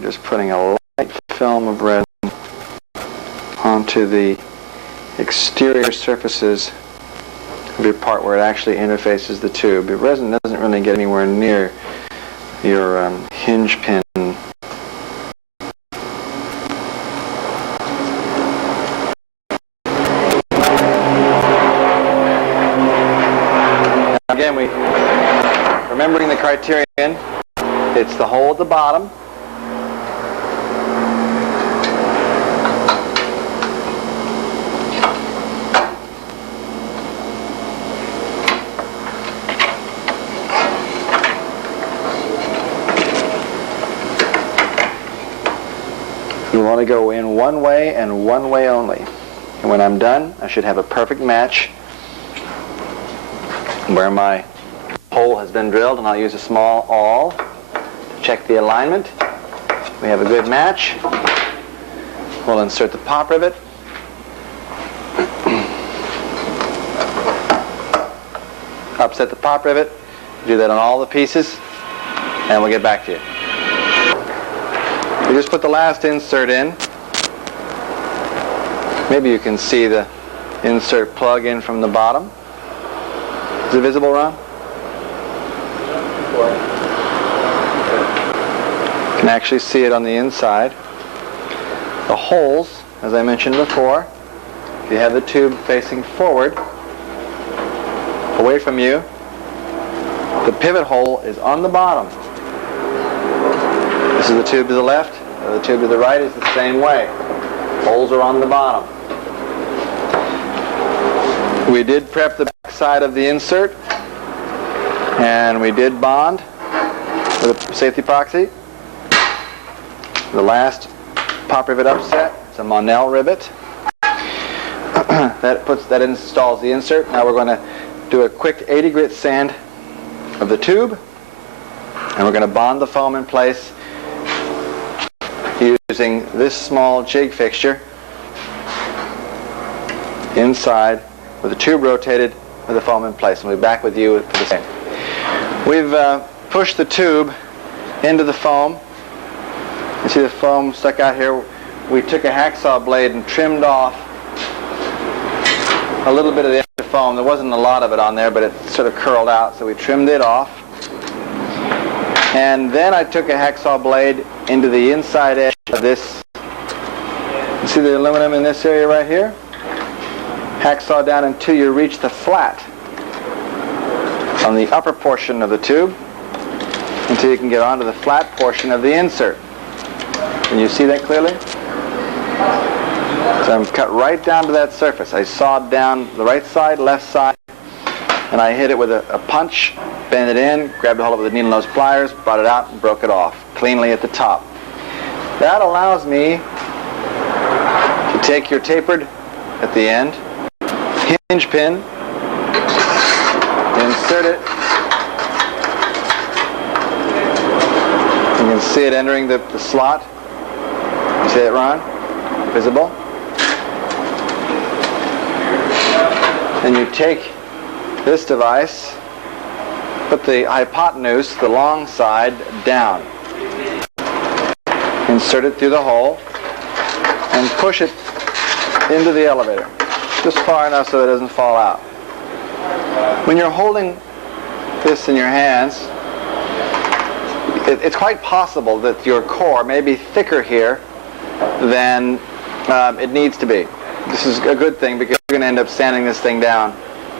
Just putting a light film of resin onto the exterior surfaces of your part where it actually interfaces the tube. The resin doesn't really get anywhere near your hinge pin. Again, remembering the criterion, it's the hole at the bottom. You want to go in one way and one way only. And when I'm done, I should have a perfect match where my hole has been drilled, and I'll use a small awl to check the alignment. We have a good match. We'll insert the pop rivet. Upset the pop rivet. Do that on all the pieces, and we'll get back to you. We just put the last insert in. Maybe you can see the insert plug in from the bottom. Is it visible, Ron? You can actually see it on the inside. The holes, as I mentioned before, if you have the tube facing forward, away from you, the pivot hole is on the bottom. This is the tube to the left. The tube to the right is the same way. Holes are on the bottom. We did prep the back side of the insert, and we did bond with a safety epoxy. The last pop rivet upset, it's a Monel rivet. that installs the insert. Now we're going to do a quick 80 grit sand of the tube, and we're going to bond the foam in place using this small jig fixture inside with the tube rotated with the foam in place. And we'll be back with you for the same. We've pushed the tube into the foam. You see the foam stuck out here. We took a hacksaw blade and trimmed off a little bit of the extra foam. There wasn't a lot of it on there, but it sort of curled out, so we trimmed it off. And then I took a hacksaw blade into the inside edge of this. You see the aluminum in this area right here? Hacksaw down until you reach the flat on the upper portion of the tube, until you can get onto the flat portion of the insert. Can you see that clearly? So I'm cut right down to that surface. I sawed down the right side, left side, and I hit it with a punch, bent it in, grabbed a hold of it with the needle nose pliers, brought it out, and broke it off cleanly at the top. That allows me to take your tapered at the end hinge pin, insert it. You can see it entering the slot. You see it, Ron? Visible? And you take this device, put the hypotenuse, the long side, down. Insert it through the hole and push it into the elevator, just far enough so it doesn't fall out. When you're holding this in your hands, it's quite possible that your core may be thicker here than it needs to be. This is a good thing because you're going to end up sanding this thing down,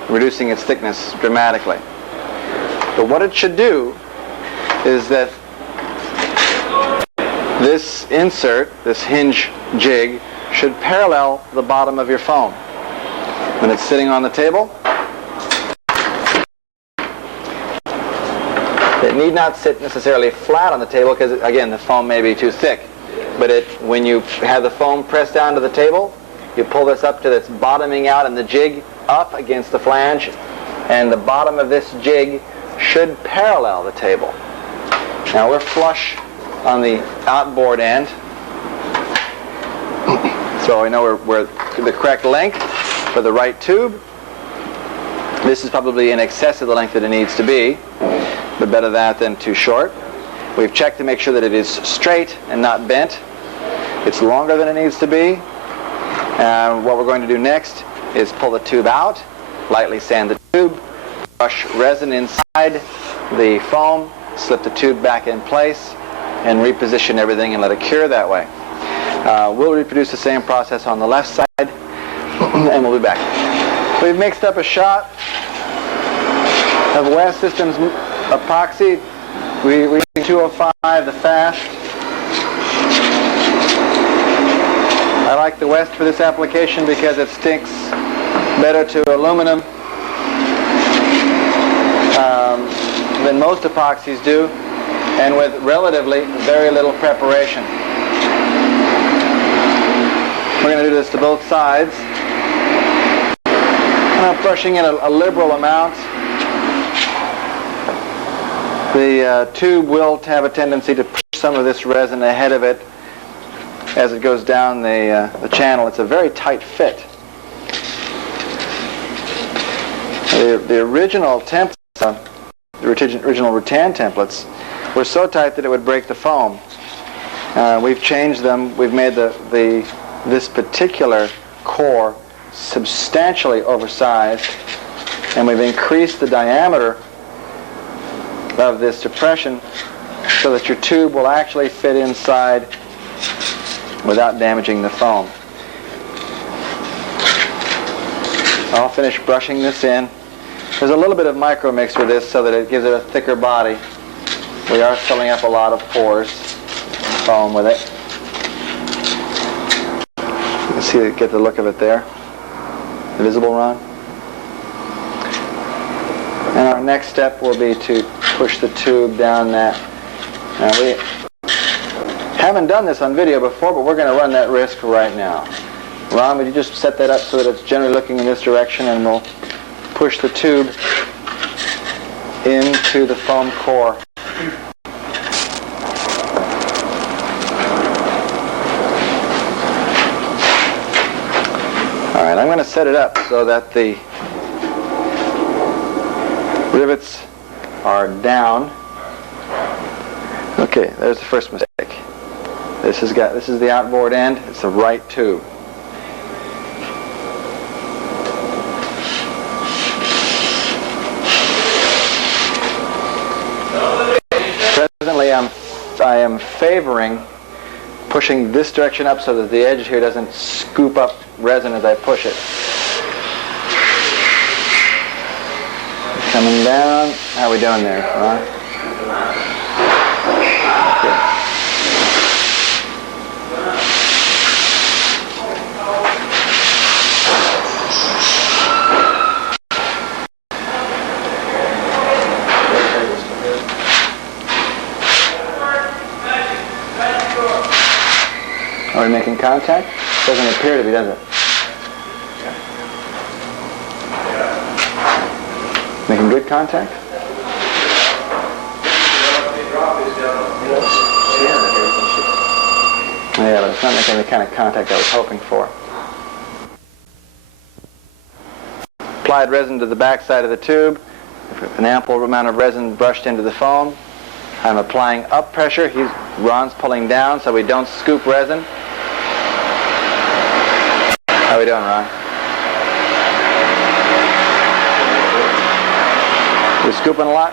reducing its thickness dramatically. But what it should do is that this insert, this hinge jig, should parallel the bottom of your foam. When it's sitting on the table, it need not sit necessarily flat on the table because, again, the foam may be too thick. But when you have the foam pressed down to the table, you pull this up till it's bottoming out and the jig up against the flange, and the bottom of this jig should parallel the table. Now we're flush on the outboard end, so I know we're the correct length for the right tube. This is probably in excess of the length that it needs to be, but better that than too short. We've checked to make sure that it is straight and not bent. It's longer than it needs to be. What we're going to do next is pull the tube out, lightly sand the tube, brush resin inside the foam, slip the tube back in place, and reposition everything and let it cure that way. We'll reproduce the same process on the left side, and we'll be back. We've mixed up a shot of West Systems epoxy. We're using 205, the fast. I like the West for this application because it sticks better to aluminum than most epoxies do, and with relatively very little preparation. We're going to do this to both sides. I'm brushing in a liberal amount. The tube will have a tendency to push some of this resin ahead of it as it goes down the channel. It's a very tight fit. The original templates, the original Rutan templates, were so tight that it would break the foam. We've changed them. We've made this particular core substantially oversized, and we've increased the diameter of this depression so that your tube will actually fit inside without damaging the foam. I'll finish brushing this in. There's a little bit of micro mix with this so that it gives it a thicker body. We are filling up a lot of pores, foam with it. You can see, get the look of it there. Visible, Ron? And our next step will be to push the tube down that. Now we haven't done this on video before, but we're going to run that risk right now. Ron, would you just set that up so that it's generally looking in this direction, and we'll push the tube into the foam core. All right, I'm going to set it up so that the rivets are down. Okay, there's the first mistake. This is the outboard end. It's the right tube. Presently, I am favoring pushing this direction up so that the edge here doesn't scoop up resin as I push it. Coming down. How are we doing there, Ron? Okay. Are we making contact? Doesn't appear to be, does it? Making good contact? Yeah, but it's not making the kind of contact I was hoping for. Applied resin to the back side of the tube. An ample amount of resin brushed into the foam. I'm applying up pressure. Ron's pulling down so we don't scoop resin. How are we doing, Ron? You scooping a lot?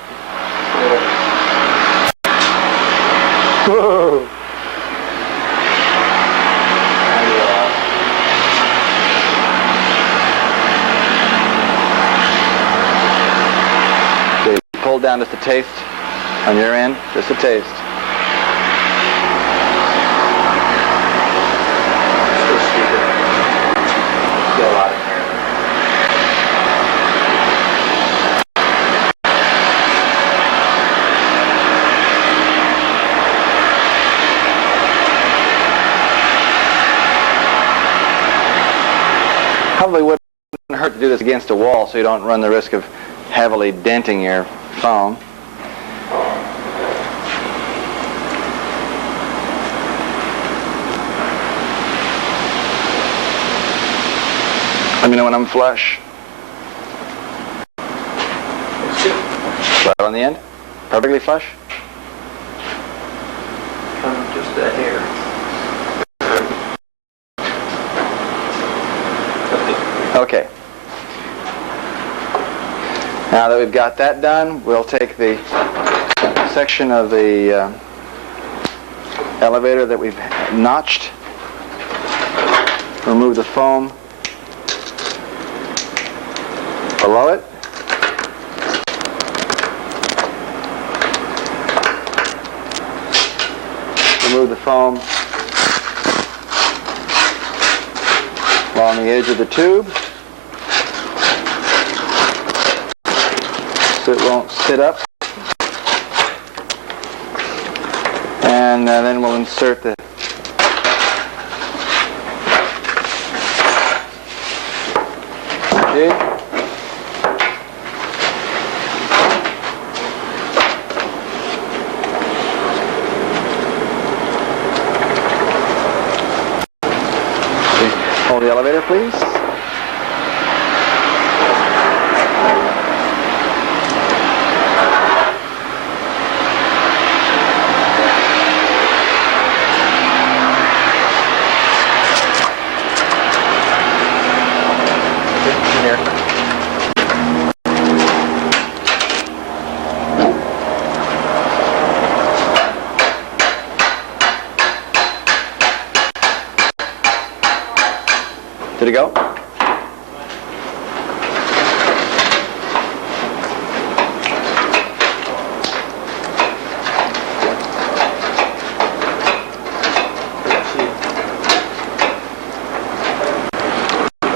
Whoa. Okay, pull down just a taste on your end, just a taste. Probably wouldn't hurt to do this against a wall so you don't run the risk of heavily denting your foam. Let me know when I'm flush. Flat on the end? Perfectly flush? that here. Okay. Now that we've got that done, we'll take the section of the elevator that we've notched, remove the foam below it, remove the foam along the edge of the tube so it won't sit up, and then we'll insert the jig. Hold the elevator, please. Did it go?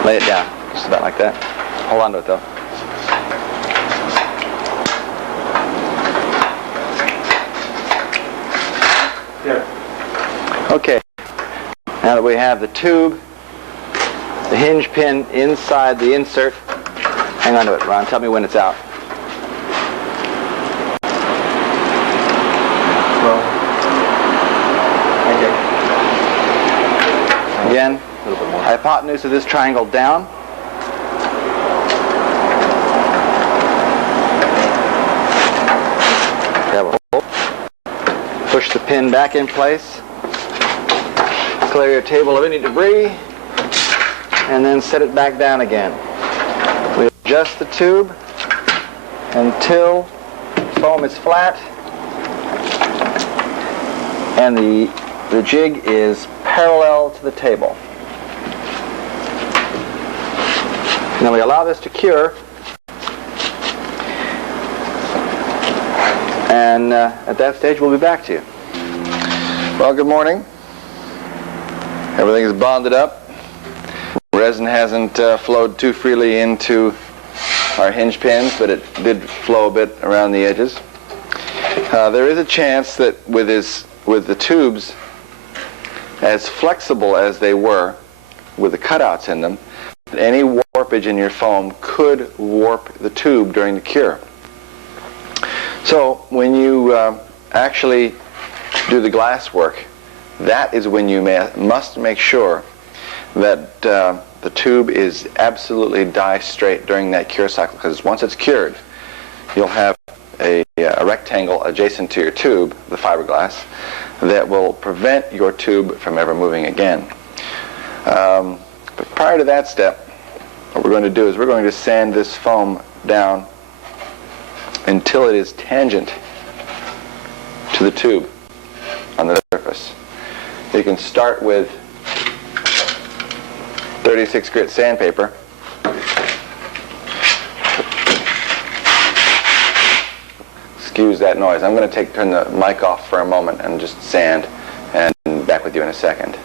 Lay it down, just about like that. Hold on to it though. Yeah. Okay, now that we have the tube, the hinge pin inside the insert, hang on to it, Ron, tell me when it's out. Well, okay. Again, A little bit more. hypotenuse of this triangle down. Grab a hold. Push the pin back in place. Clear your table of any debris, and then set it back down again. We adjust the tube until the foam is flat and the jig is parallel to the table. Now we allow this to cure, and at that stage we'll be back to you. Well, good morning. Everything is bonded up. Resin hasn't flowed too freely into our hinge pins, but it did flow a bit around the edges. There is a chance that with the tubes as flexible as they were, with the cutouts in them, any warpage in your foam could warp the tube during the cure. So when you actually do the glass work, that is when you must make sure that the tube is absolutely die straight during that cure cycle, because once it's cured, you'll have a rectangle adjacent to your tube, the fiberglass, that will prevent your tube from ever moving again. But prior to that step, what we're going to do is we're going to sand this foam down until it is tangent to the tube on the surface. You can start with 36 grit sandpaper. Excuse that noise. I'm going to turn the mic off for a moment and just sand, and back with you in a second.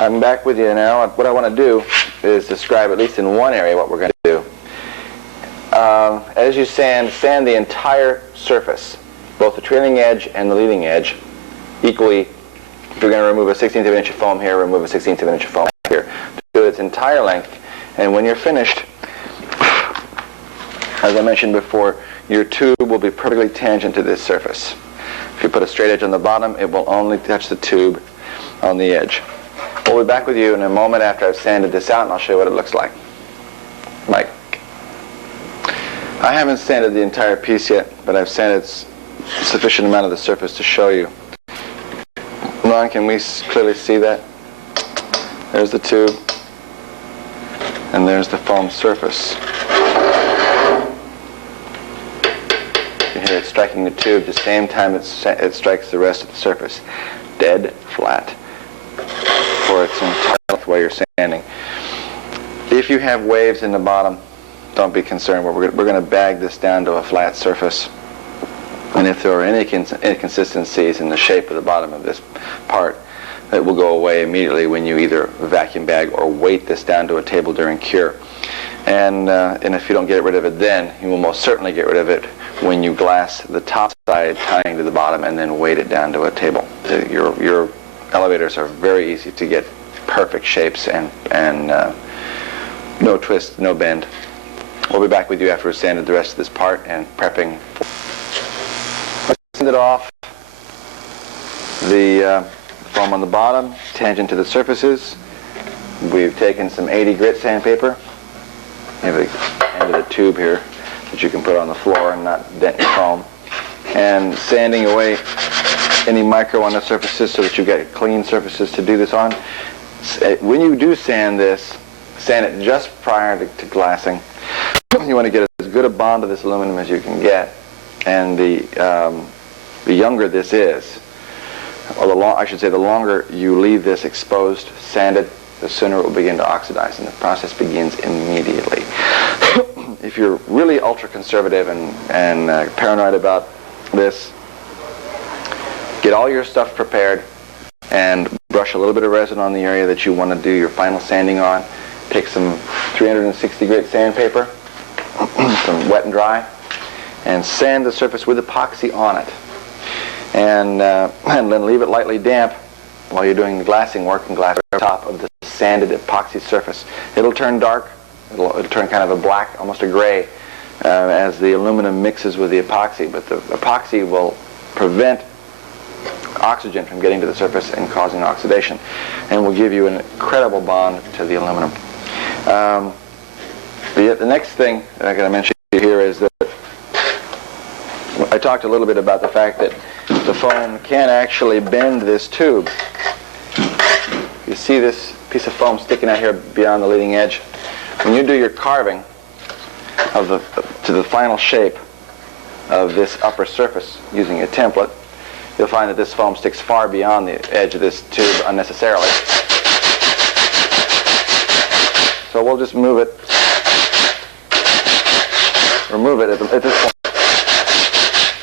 I'm back with you now. What I want to do is describe, at least in one area, what we're going to do. As you sand the entire surface, both the trailing edge and the leading edge, equally. If you're going to remove a 1/16 of an inch of foam here, remove a 1/16 of an inch of foam here. Do its entire length, and when you're finished, As I mentioned before, your tube will be perfectly tangent to this surface. If you put a straight edge on the bottom, it will only touch the tube on the edge. We'll be back with you in a moment after I've sanded this out, and I'll show you what it looks like. Mike. I haven't sanded the entire piece yet, but I've sanded sufficient amount of the surface to show you. Ron, can we clearly see that? There's the tube, and there's the foam surface. You can hear it striking the tube the same time it strikes the rest of the surface. Dead flat for its entire length while you're sanding. If you have waves in the bottom, don't be concerned. We're going to bag this down to a flat surface. And if there are any inconsistencies in the shape of the bottom of this part, it will go away immediately when you either vacuum bag or weight this down to a table during cure. And if you don't get rid of it then, you will most certainly get rid of it when you glass the top side tying to the bottom and then weight it down to a table. Your elevators are very easy to get perfect shapes and no twist, no bend. We'll be back with you after we've sanded the rest of this part and prepping. Let's sand it off. The foam on the bottom, tangent to the surfaces. We've taken some 80 grit sandpaper. You have the end of the tube here that you can put on the floor and not dent your foam. And sanding away any micro on the surfaces so that you get clean surfaces to do this on. When you do sand this, sand it just prior to glassing. You want to get as good a bond of this aluminum as you can get. And the younger this is, or the longer you leave this exposed, sanded, the sooner it will begin to oxidize, and the process begins immediately. If you're really ultra conservative and paranoid about this, get all your stuff prepared and brush a little bit of resin on the area that you want to do your final sanding on. Take some 360 grit sandpaper, some wet and dry, and sand the surface with epoxy on it. And then leave it lightly damp while you're doing the glassing work and glass the top of the sanded epoxy surface. It'll turn dark. It'll turn kind of a black, almost a gray, as the aluminum mixes with the epoxy. But the epoxy will prevent oxygen from getting to the surface and causing oxidation, and will give you an incredible bond to the aluminum. The next thing that I'm going to mention here is that I talked a little bit about the fact that the foam can actually bend this tube. You see this piece of foam sticking out here beyond the leading edge. When you do your carving to the final shape of this upper surface using a template, you'll find that this foam sticks far beyond the edge of this tube unnecessarily. So we'll just remove it at this point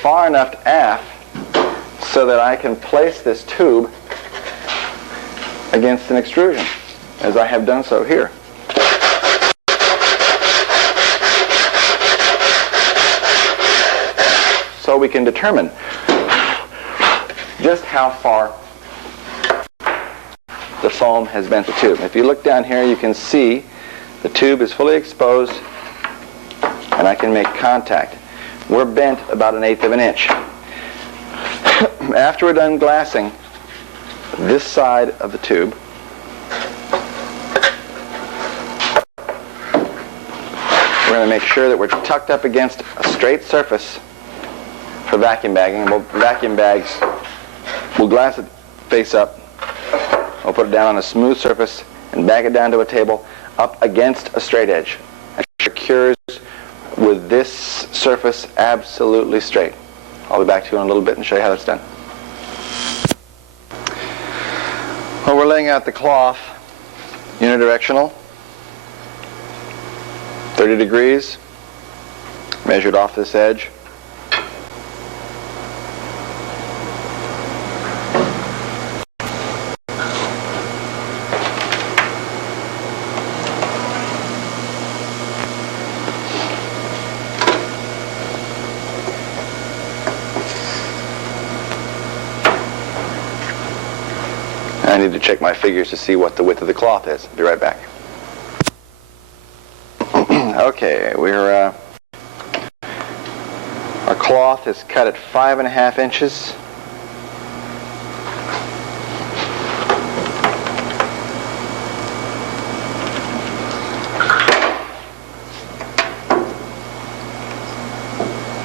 far enough to aft so that I can place this tube against an extrusion, as I have done so here. So we can determine just how far the foam has bent the tube. If you look down here, you can see the tube is fully exposed, and I can make contact. We're bent about 1/8 of an inch. After we're done glassing this side of the tube, we're going to make sure that we're tucked up against a straight surface for vacuum bagging. We'll vacuum bags, we'll glass it face up, we'll put it down on a smooth surface and bag it down to a table up against a straight edge. It cures with this surface absolutely straight. I'll be back to you in a little bit and show you how that's done. Well, we're laying out the cloth unidirectional, 30 degrees, measured off this edge. I need to check my figures to see what the width of the cloth is. Be right back. Okay, we're cloth is cut at 5.5 inches.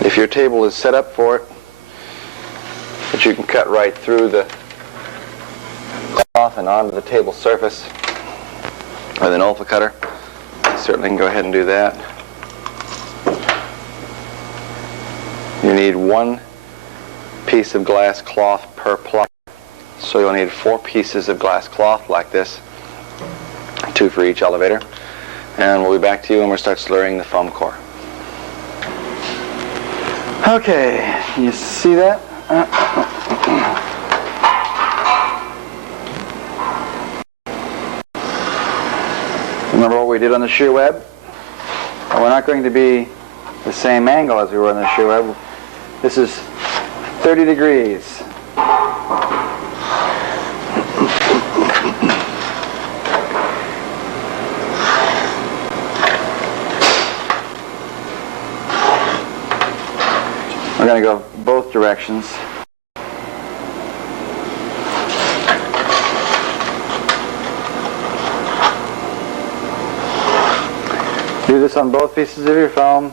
If your table is set up for it, that you can cut right through the cloth and onto the table surface with an Olfa cutter, you certainly can go ahead and do that. You need 1 piece of glass cloth per ply, so you'll need 4 pieces of glass cloth like this, 2 for each elevator, and we'll be back to you when we start slurring the foam core. Okay, you see that? Remember what we did on the shear web? Well, we're not going to be the same angle as we were on the shear web. This is 30 degrees. We're going to go both directions. Do this on both pieces of your foam.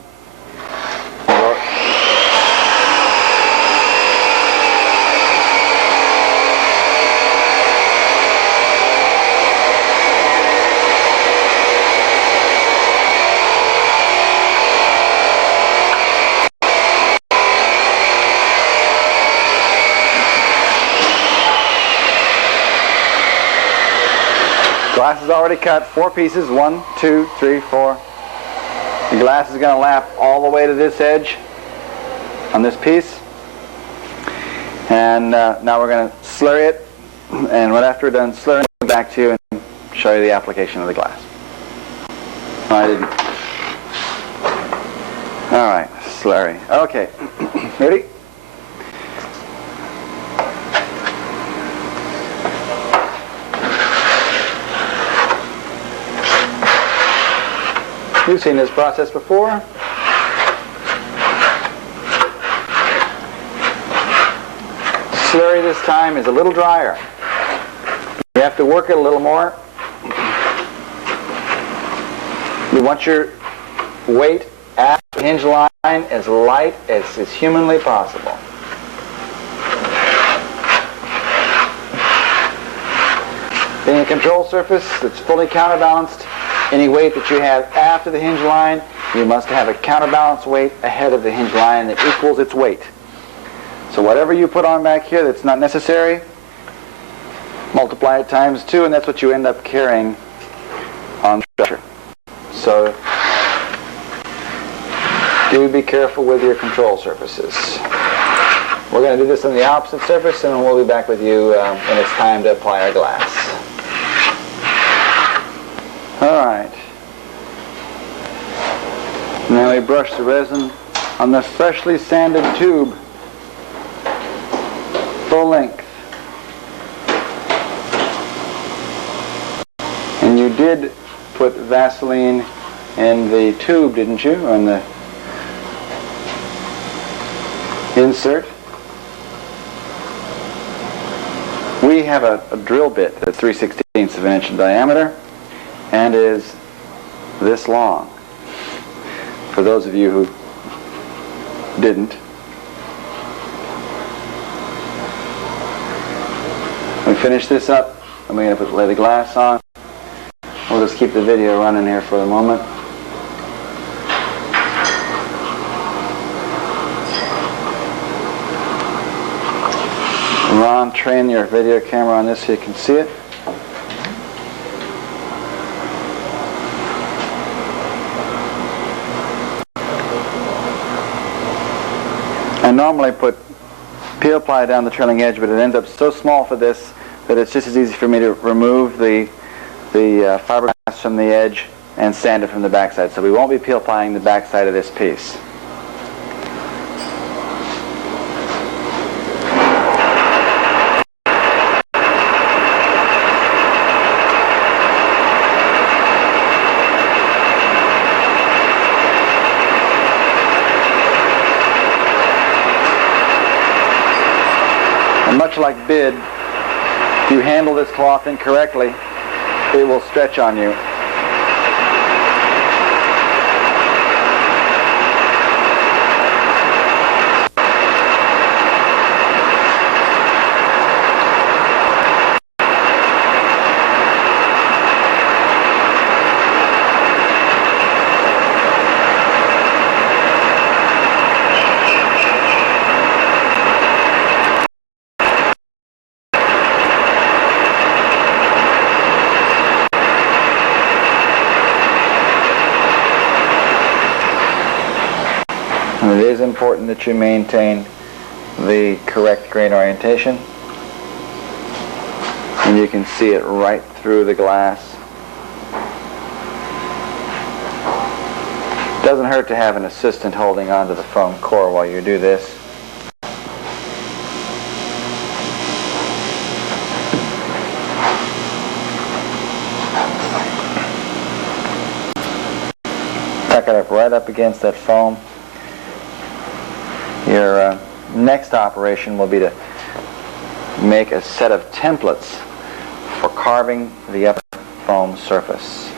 Glass is already cut, 4 pieces, 1, 2, 3, 4. The glass is going to lap all the way to this edge on this piece. And now we're going to slurry it, and right after we're done slurring, I'll come back to you and show you the application of the glass. No, I didn't. All right, slurry. Okay, ready? You've seen this process before. Slurry this time is a little drier. You have to work it a little more. You want your weight at the hinge line as light as is humanly possible. Being a control surface that's fully counterbalanced, any weight that you have after the hinge line, you must have a counterbalance weight ahead of the hinge line that equals its weight. So whatever you put on back here that's not necessary, multiply it times 2, and that's what you end up carrying on the structure. So do be careful with your control surfaces. We're going to do this on the opposite surface, and we'll be back with you when it's time to apply our glass. All right. Now we brush the resin on the freshly sanded tube, full length. And you did put Vaseline in the tube, didn't you? On the insert. We have a drill bit that's 3/16 of an inch in diameter and is this long. For those of you who didn't. We finish this up, and we're going to lay the glass on. We'll just keep the video running here for the moment. Ron, train your video camera on this so you can see it. I normally put peel ply down the trailing edge, but it ends up so small for this that it's just as easy for me to remove the fiberglass from the edge and sand it from the backside. So we won't be peel plying the backside of this piece. like bid, if you handle this cloth incorrectly, it will stretch on you. And it is important that you maintain the correct grain orientation. And you can see it right through the glass. It doesn't hurt to have an assistant holding onto the foam core while you do this. Tuck it up right up against that foam. Your next operation will be to make a set of templates for carving the upper foam surface.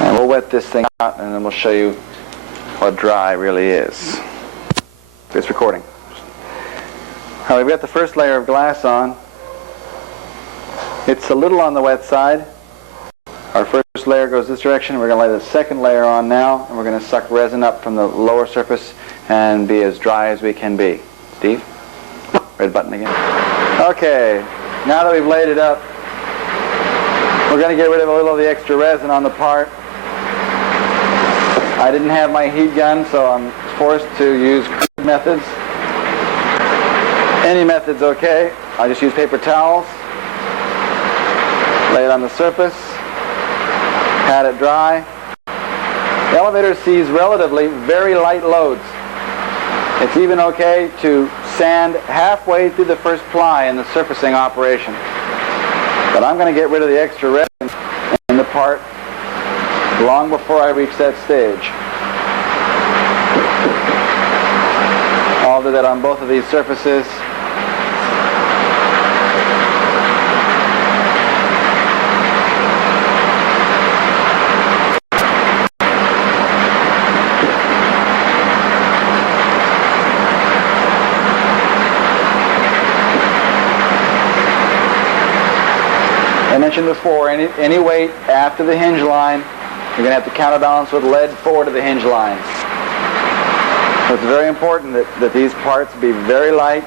And we'll wet this thing out and then we'll show you what dry really is. It's recording. Now we've got the first layer of glass on. It's a little on the wet side. Our first layer goes this direction. We're going to lay the second layer on now, and we're going to suck resin up from the lower surface and be as dry as we can be. Steve? Red button again. Okay, now that we've laid it up, we're going to get rid of a little of the extra resin on the part. I didn't have my heat gun, so I'm forced to use crude methods. Any method's okay. I just use paper towels. Lay it on the surface, pat it dry. The elevator sees relatively very light loads. It's even okay to sand halfway through the first ply in the surfacing operation. But I'm going to get rid of the extra resin in the part long before I reach that stage. I'll do that on both of these surfaces. I mentioned before, any weight after the hinge line, you're going to have to counterbalance with lead forward of the hinge lines. So it's very important that these parts be very light.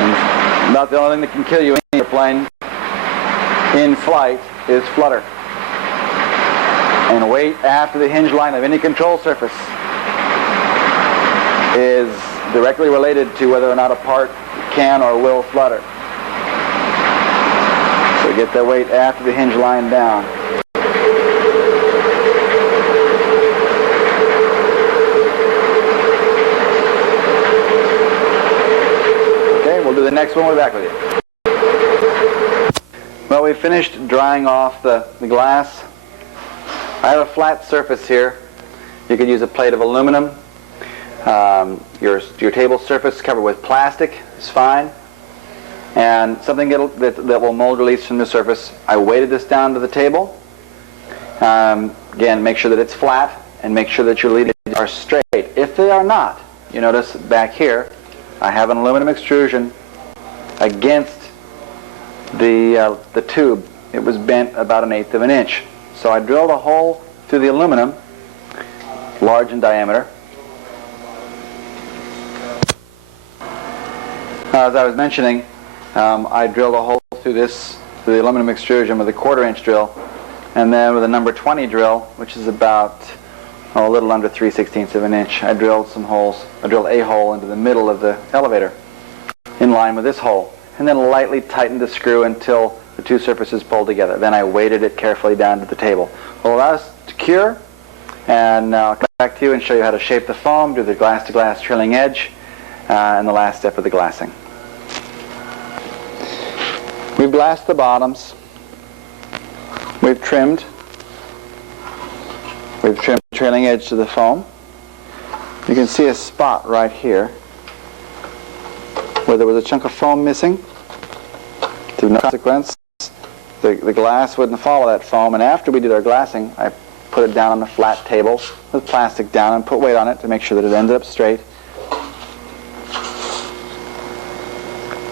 And about the only thing that can kill you in an airplane in flight is flutter. And weight after the hinge line of any control surface is directly related to whether or not a part can or will flutter. So get that weight after the hinge line down. Okay, we'll do the next one. We'll be back with you. Well, we finished drying off the glass. I have a flat surface here. You could use a plate of aluminum. Your table surface covered with plastic is fine. And something that will mold release from the surface. I weighted this down to the table. Again, make sure that it's flat and make sure that your leads are straight. If they are not, you notice back here, I have an aluminum extrusion against the tube. It was bent about 1/8 of an inch. So I drilled a hole through the aluminum, large in diameter. As I was mentioning, I drilled a hole through the aluminum extrusion with a 1/4 inch drill, and then with a number 20 drill, which is about a little under 3/16 of an inch, I drilled some holes. I drilled a hole into the middle of the elevator, in line with this hole, and then lightly tightened the screw until the two surfaces pulled together. Then I weighted it carefully down to the table. We'll allow us to cure, and I'll come back to you and show you how to shape the foam, do the glass-to-glass trailing edge, and the last step of the glassing. We've glassed the bottoms. We've trimmed We've trimmed the trailing edge to the foam. You can see a spot right here where there was a chunk of foam missing. To no consequence, the glass wouldn't follow that foam, and after we did our glassing, I put it down on the flat table with plastic down and put weight on it to make sure that it ended up straight.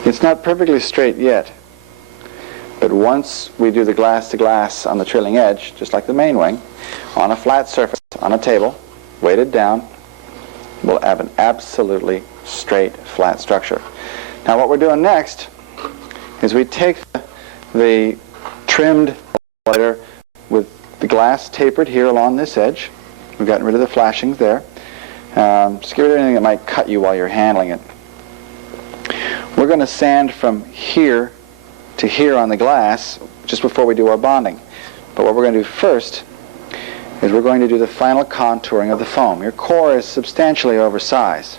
It's not perfectly straight yet, but once we do the glass to glass on the trailing edge, just like the main wing, on a flat surface, on a table, weighted down, we'll have an absolutely straight, flat structure. Now what we're doing next is we take the trimmed letter with the glass tapered here along this edge. We've gotten rid of the flashings there. Just get rid of anything that might cut you while you're handling it. We're going to sand from here to here on the glass just before we do our bonding. But what we're going to do first is we're going to do the final contouring of the foam. Your core is substantially oversized.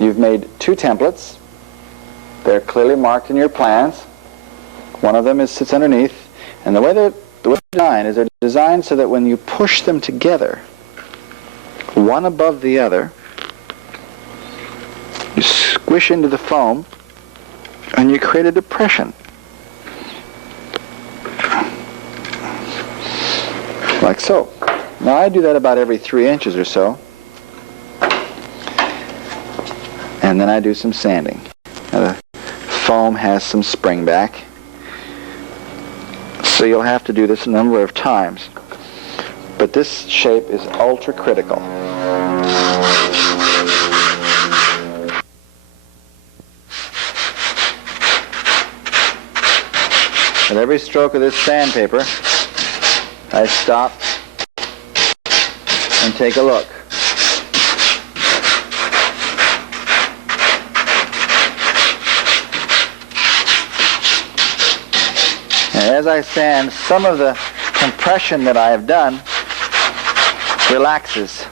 You've made 2 templates. They're clearly marked in your plans. One of them sits underneath. And the way they're designed is they're designed so that when you push them together, one above the other, you squish into the foam and you create a depression. Like so. Now I do that about every 3 inches or so. And then I do some sanding. Now the foam has some spring back. So you'll have to do this a number of times. But this shape is ultra critical. At every stroke of this sandpaper, I stop and take a look. And as I sand, some of the compression that I have done relaxes.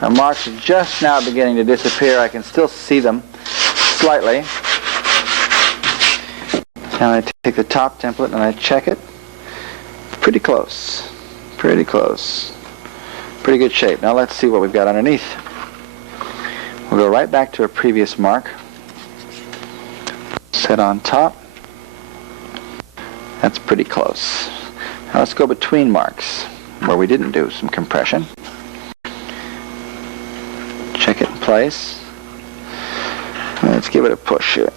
The marks are just now beginning to disappear. I can still see them slightly. Now I take the top template and I check it. Pretty close. Pretty close. Pretty good shape. Now let's see what we've got underneath. We'll go right back to a previous mark. Set on top. That's pretty close. Now let's go between marks where we didn't do some compression. Check it in place. Let's give it a push here.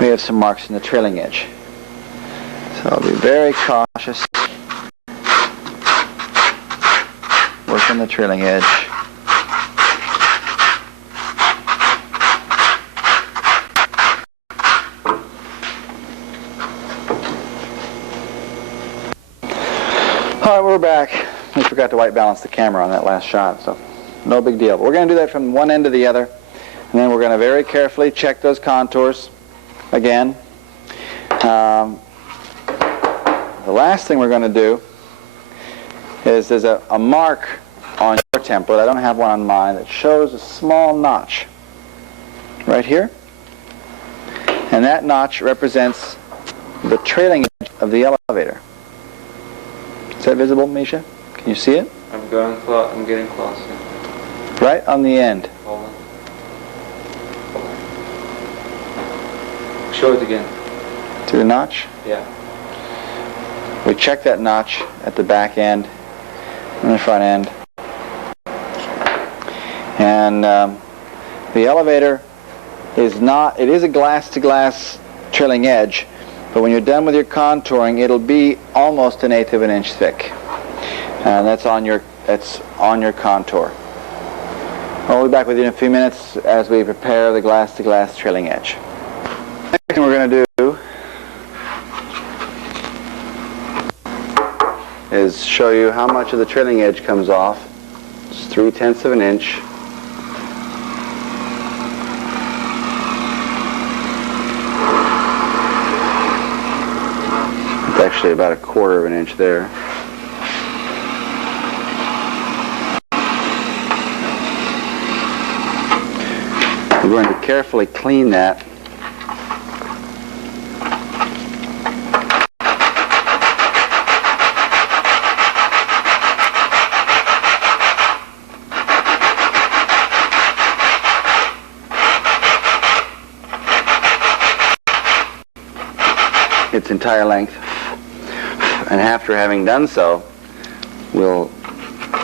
We have some marks in the trailing edge. So I'll be very cautious. Work on the trailing edge. Alright, we're back. We forgot to white balance the camera on that last shot, so no big deal. But we're going to do that from one end to the other, and then we're going to very carefully check those contours again. The last thing we're going to do is there's a mark on your template, I don't have one on mine, that shows a small notch right here. And that notch represents the trailing edge of the elevator. Is that visible, Misha? Can you see it? I'm getting closer. Right on the end. Hold on. Show it again. To the notch? Yeah. We check that notch at the back end and the front end. And the elevator is not, it is a glass-to-glass trailing edge, but when you're done with your contouring, it'll be almost 1/8 of an inch thick. And that's on your contour. I'll be back with you in a few minutes as we prepare the glass-to-glass trailing edge. Next thing we're going to do is show you how much of the trailing edge comes off. It's 3/10 of an inch. It's actually about 1/4 of an inch there. We're going to carefully clean that its entire length. And after having done so, we'll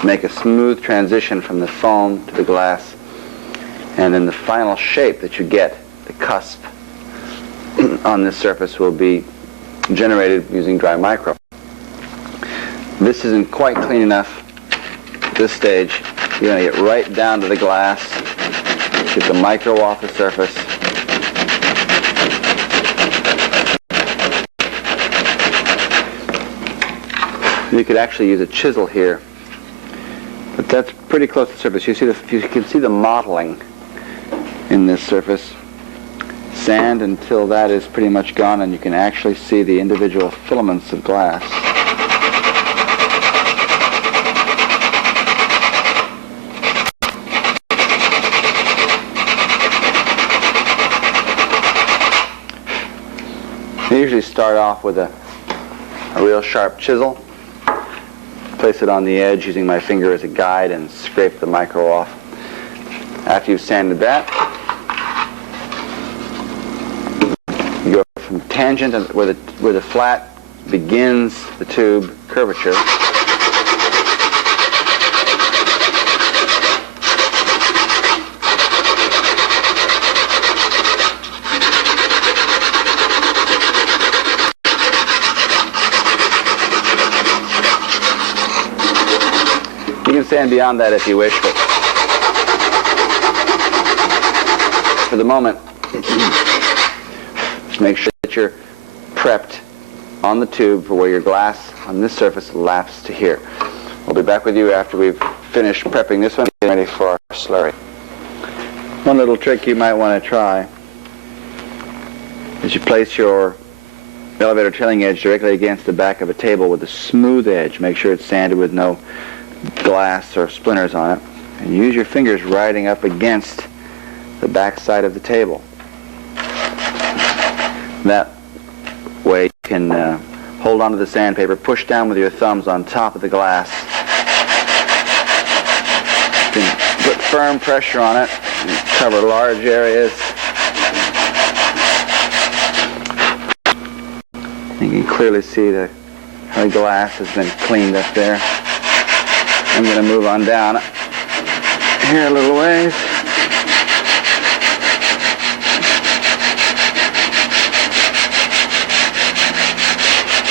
make a smooth transition from the foam to the glass. And then the final shape that you get, the cusp on this surface, will be generated using dry micro. This isn't quite clean enough at this stage. You're going to get right down to the glass, get the micro off the surface. You could actually use a chisel here, but that's pretty close to the surface. You can see the mottling in this surface. Sand until that is pretty much gone, and you can actually see the individual filaments of glass. I usually start off with a real sharp chisel, place it on the edge using my finger as a guide, and scrape the micro off. After you've sanded that, you go from tangent, where the flat begins the tube curvature, you can sand beyond that if you wish, but for the moment, just make sure that you're prepped on the tube for where your glass on this surface laps to here. We'll be back with you after we've finished prepping this one, getting ready for our slurry. One little trick you might want to try is you place your elevator trailing edge directly against the back of a table with a smooth edge. Make sure it's sanded with no glass or splinters on it, and use your fingers riding up against the back side of the table. That way you can hold onto the sandpaper, push down with your thumbs on top of the glass. You can put firm pressure on it and cover large areas. You can clearly see how the glass has been cleaned up there. I'm going to move on down here a little ways.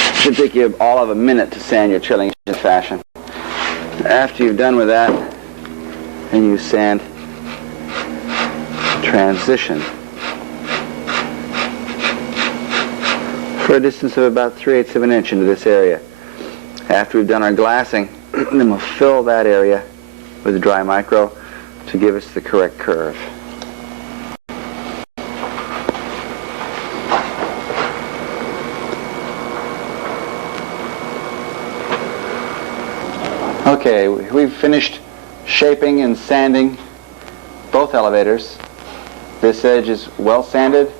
It should take you all of a minute to sand your trailing edge fashion. After you've done with that, then you sand transition for a distance of about 3/8 of an inch into this area. After we've done our glassing, then we'll fill that area with dry micro to give us the correct curve. Okay, we've finished shaping and sanding both elevators. This edge is well sanded.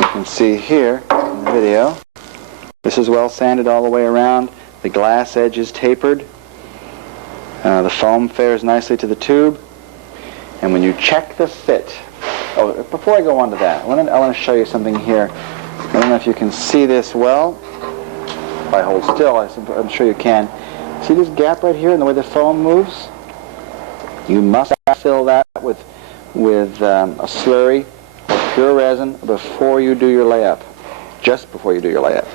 You can see here in the video. This is well sanded all the way around. The glass edge is tapered. The foam fares nicely to the tube. And when you check the fit, before I go on to that, I want to show you something here. I don't know if you can see this well. If I hold still, I'm sure you can. See this gap right here and the way the foam moves? You must fill that with a slurry or pure resin before you do your layup. Just before you do your layup.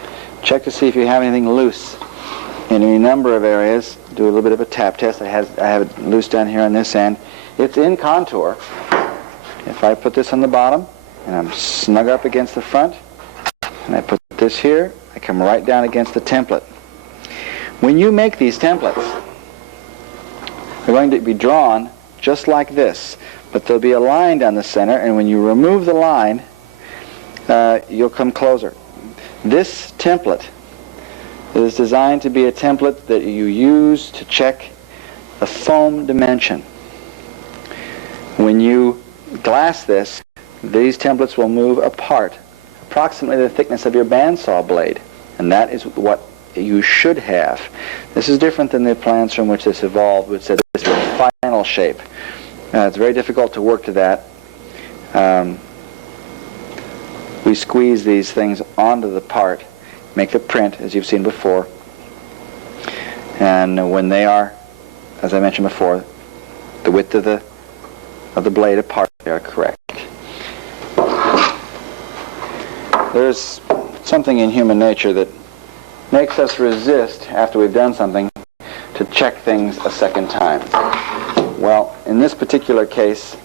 Check to see if you have anything loose in any number of areas. Do a little bit of a tap test. I have it loose down here on this end. It's in contour. If I put this on the bottom and I'm snug up against the front, and I put this here, I come right down against the template. When you make these templates, they're going to be drawn just like this, but there'll be a line down the center, and when you remove the line, you'll come closer. This template is designed to be a template that you use to check the foam dimension. When you glass this, these templates will move apart, approximately the thickness of your bandsaw blade, and that is what you should have. This is different than the plans from which this evolved, which said this was a final shape. It's very difficult to work to that. we squeeze these things onto the part, make the print as you've seen before, and when they are, as I mentioned before, the width of the blade apart, they are correct. There's something in human nature that makes us resist, after we've done something, to check things a second time. Well, in this particular case,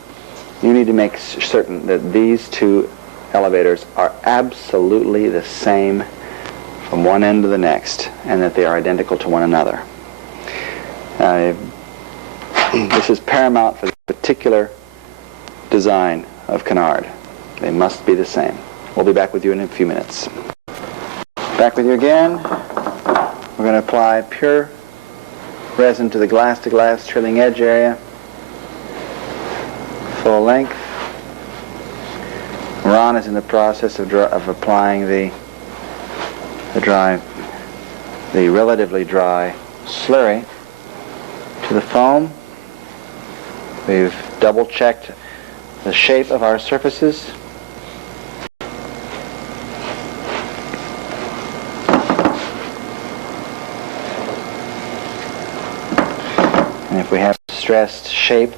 you need to make certain that these two elevators are absolutely the same from one end to the next, and that they are identical to one another. This is paramount for the particular design of Canard. They must be the same. We'll be back with you in a few minutes. Back with you again. We're going to apply pure resin to the glass-to-glass trailing edge area, full length. Ron is in the process of applying the relatively dry slurry to the foam. We've double-checked the shape of our surfaces. And if we haven't stressed shape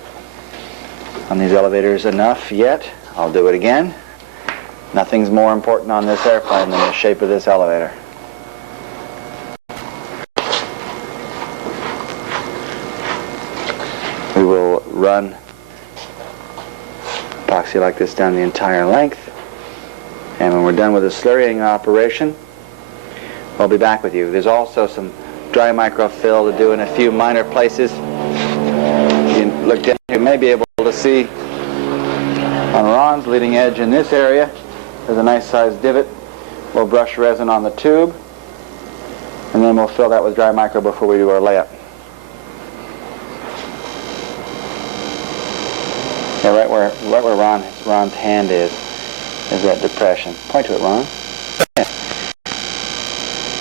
on these elevators enough yet, I'll do it again. Nothing's more important on this airplane than the shape of this elevator. We will run epoxy like this down the entire length, and when we're done with the slurrying operation, we'll be back with you. There's also some dry microfill to do in a few minor places. You look down, you may be able to see on Ron's leading edge in this area, there's a nice sized divot. We'll brush resin on the tube, and then we'll fill that with dry micro before we do our layup. Yeah, right where Ron's hand is that depression. Point to it, Ron. Yeah.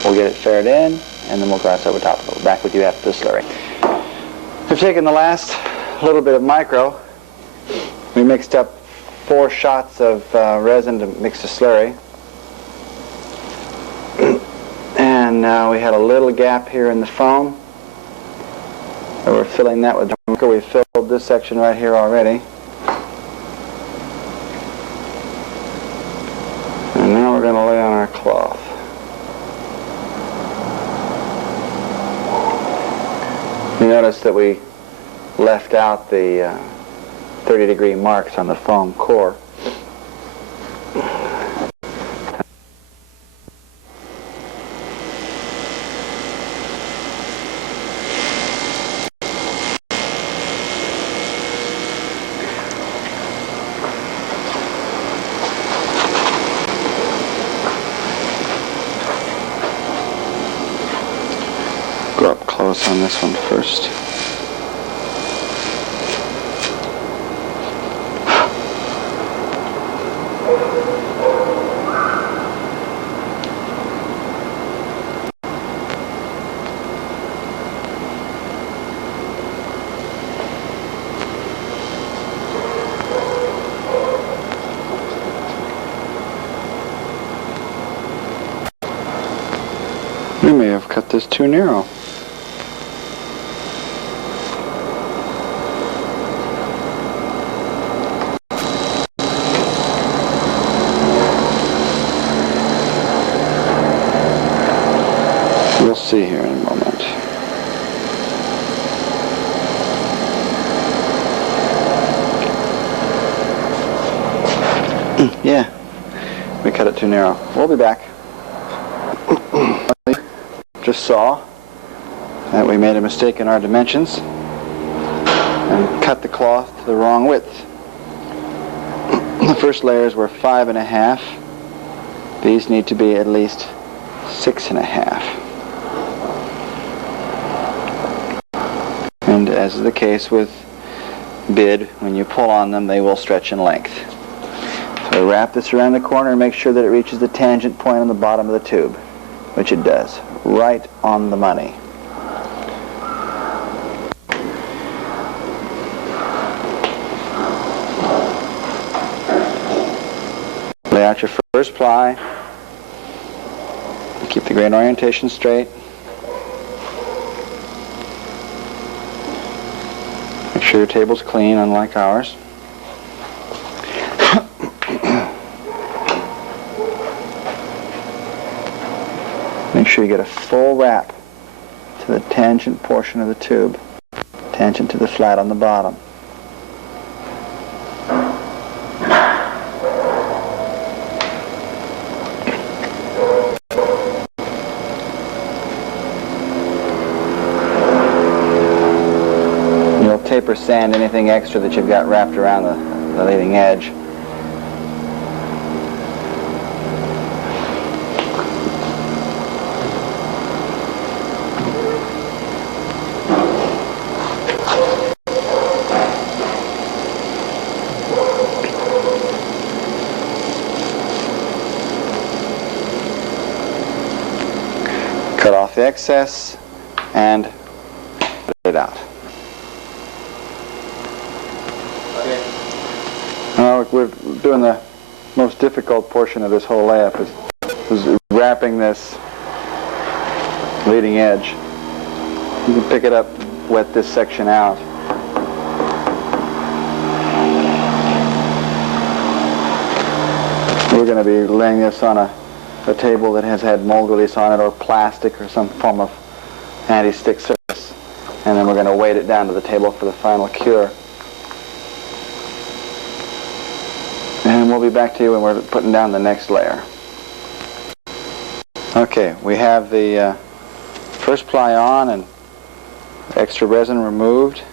We'll get it faired in, and then we'll cross over top of it. Back with you after the slurry. We've taken the last little bit of micro. We mixed up 4 shots of resin to mix the slurry. And now we had a little gap here in the foam. So we're filling that with micro. We filled this section right here already. And now we're going to lay on our cloth. You notice that we left out the 30-degree marks on the foam core. Go up close on this one first. We may have cut this too narrow. We'll see here in a moment. Yeah, we cut it too narrow. We'll be back. Just saw that we made a mistake in our dimensions and cut the cloth to the wrong width. The first layers were 5.5. These need to be at least 6.5. And as is the case with bid, when you pull on them, they will stretch in length. So wrap this around the corner and make sure that it reaches the tangent point on the bottom of the tube, which it does, right on the money. Lay out your first ply. Keep the grain orientation straight. Make sure your table's clean, unlike ours. Make sure you get a full wrap to the tangent portion of the tube, tangent to the flat on the bottom. You'll taper sand anything extra that you've got wrapped around the leading edge. Cut off the excess and put it out. Okay. Now we're doing the most difficult portion of this whole layup is wrapping this leading edge. You can pick it up, wet this section out. We're going to be laying this on a table that has had mold release on it, or plastic, or some form of anti-stick surface, and then we're going to weight it down to the table for the final cure. And we'll be back to you when we're putting down the next layer. Okay, we have the first ply on and extra resin removed.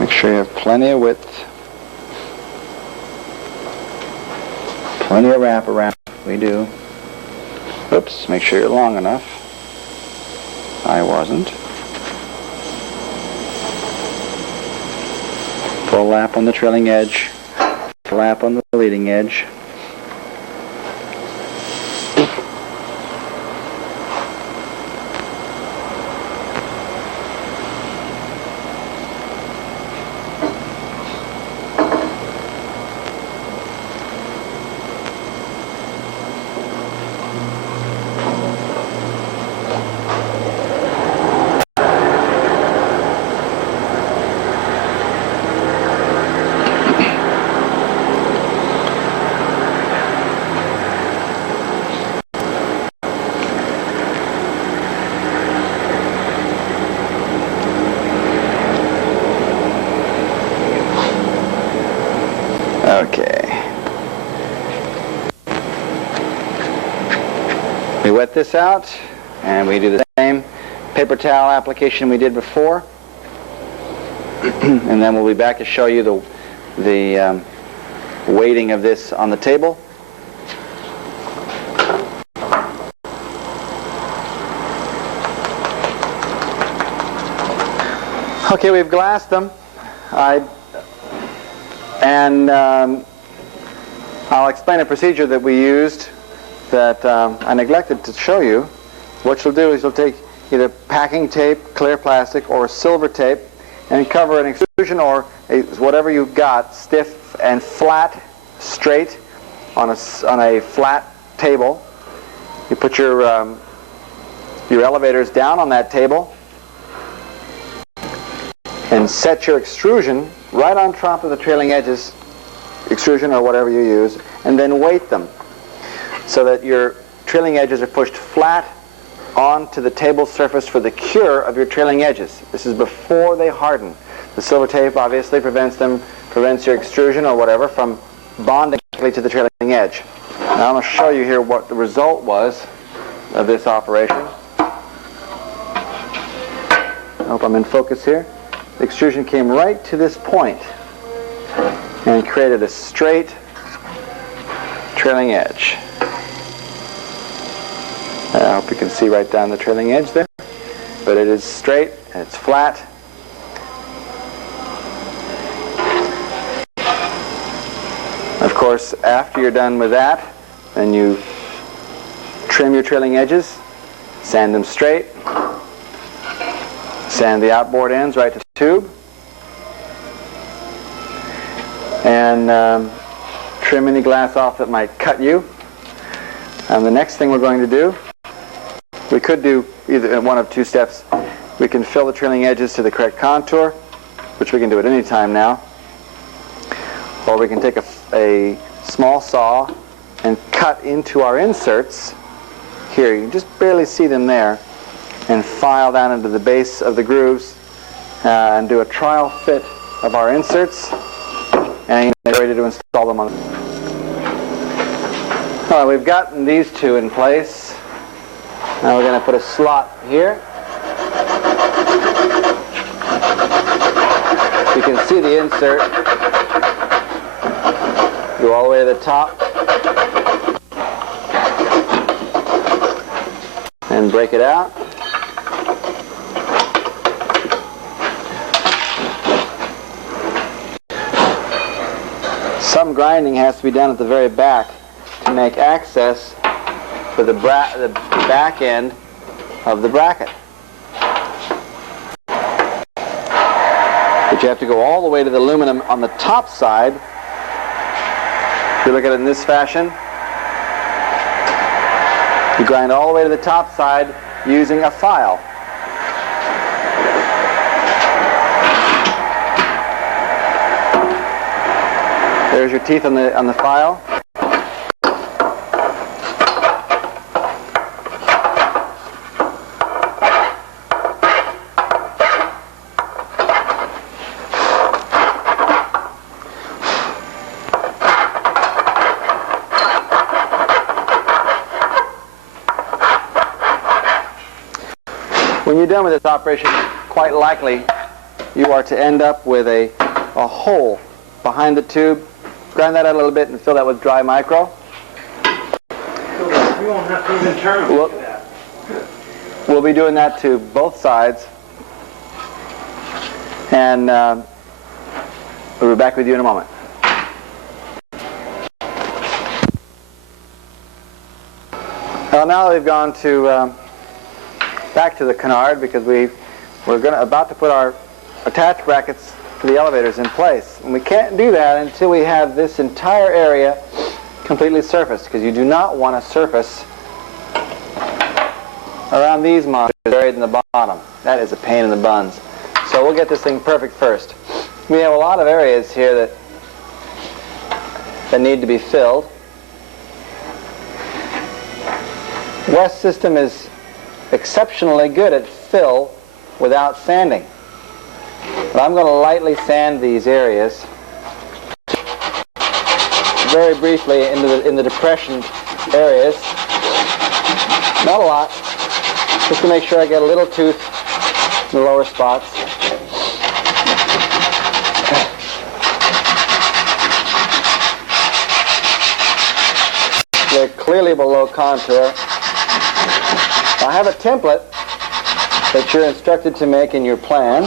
Make sure you have plenty of width. Plenty of wrap around. We do. Oops, make sure you're long enough. I wasn't. Full lap on the trailing edge. Full lap on the leading edge. Okay. We wet this out, and we do the same paper towel application we did before. And then we'll be back to show you the weighting of this on the table. Okay, we've glassed them. I'll explain a procedure that we used that I neglected to show you. What you'll do is you'll take either packing tape, clear plastic, or silver tape, and cover an extrusion or whatever you've got, stiff and flat, straight, on a flat table. You put your elevators down on that table and set your extrusion right on top of the trailing edges, extrusion or whatever you use, and then weight them so that your trailing edges are pushed flat onto the table surface for the cure of your trailing edges. This is before they harden. The silver tape obviously prevents your extrusion or whatever from bonding to the trailing edge. Now I'm going to show you here what the result was of this operation. I hope I'm in focus here. The extrusion came right to this point and created a straight trailing edge. I hope you can see right down the trailing edge there, but it is straight and it's flat. Of course, after you're done with that, then you trim your trailing edges, sand them straight, sand the outboard ends right to the tube, and trim any glass off that might cut you. And the next thing we're going to do, we could do either one of two steps. We can fill the trailing edges to the correct contour, which we can do at any time now. Or we can take a small saw and cut into our inserts. Here, you can just barely see them there, and file down into the base of the grooves and do a trial fit of our inserts, and get ready to install them on. All right, we've gotten these two in place. Now we're going to put a slot here. You can see the insert go all the way to the top and break it out. Some grinding has to be done at the very back to make access for the back end of the bracket. But you have to go all the way to the aluminum on the top side. If you look at it in this fashion, you grind all the way to the top side using a file. There's your teeth on the file. When you're done with this operation, quite likely you are to end up with a hole behind the tube. Grind that out a little bit and fill that with dry micro. We won't have to even turn them like that. We'll be doing that to both sides. And we'll be back with you in a moment. Well, now that we've gone to back to the Canard, because we're about to put our attach brackets for the elevators in place. And we can't do that until we have this entire area completely surfaced, because you do not want a surface around these monsters buried in the bottom. That is a pain in the buns. So we'll get this thing perfect first. We have a lot of areas here that need to be filled. West System is exceptionally good at fill without sanding. But I'm going to lightly sand these areas very briefly in the depression areas. Not a lot, just to make sure I get a little tooth in the lower spots. They're clearly below contour. I have a template that you're instructed to make in your plan.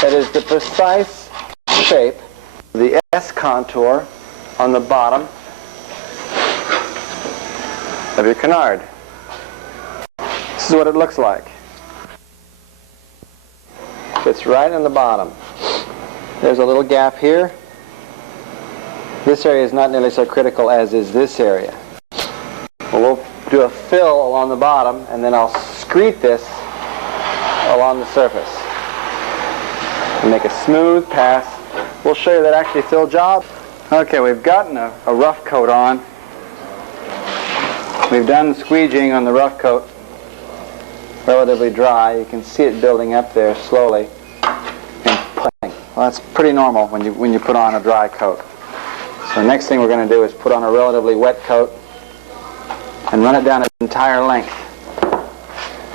That is the precise shape of the S contour on the bottom of your Canard. This is what it looks like. Fits right in the bottom. There's a little gap here. This area is not nearly so critical as is this area. We'll do a fill along the bottom, and then I'll screed this along the surface and make a smooth pass. We'll show you that actually fill job. Okay, we've gotten a rough coat on. We've done squeegeeing on the rough coat, relatively dry. You can see it building up there slowly and putting. Well, that's pretty normal when you put on a dry coat. So the next thing we're going to do is put on a relatively wet coat and run it down its entire length.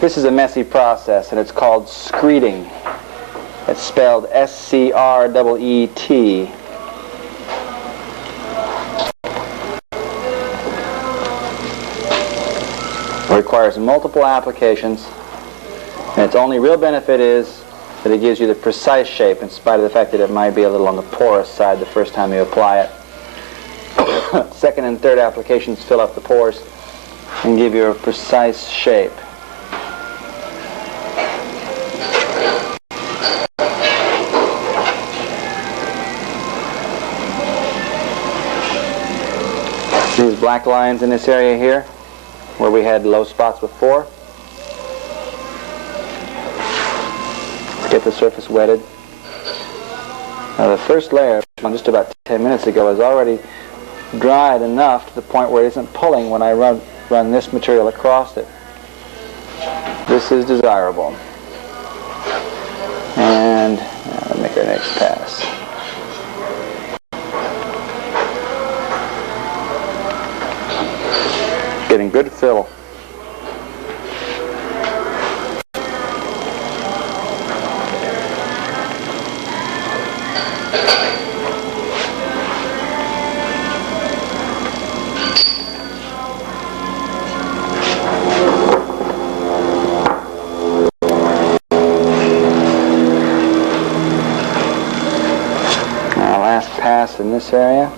This is a messy process, and it's called screeding. It's spelled S-C-R-E-E-T. It requires multiple applications, and its only real benefit is that it gives you the precise shape, in spite of the fact that it might be a little on the porous side the first time you apply it. Second and third applications fill up the pores and give you a precise shape. these black lines in this area here, where we had low spots before. Get the surface wetted. Now the first layer, just about 10 minutes ago, is already dried enough to the point where it isn't pulling when I run this material across it. This is desirable. And now we'll make our next pass. Getting good fill. Pass in this area.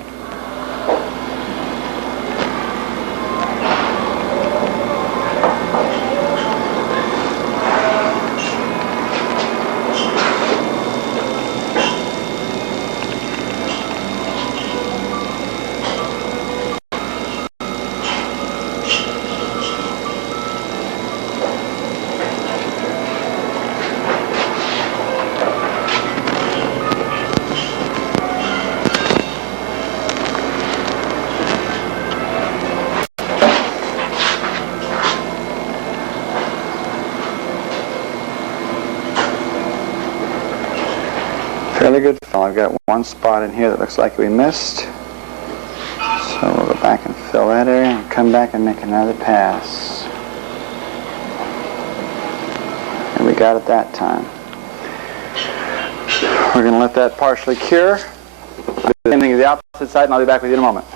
Fairly good fill. I've got one spot in here that looks like we missed. So we'll go back and fill that area and come back and make another pass. And we got it that time. We're going to let that partially cure. Do the same thing to the opposite side, and I'll be back with you in a moment.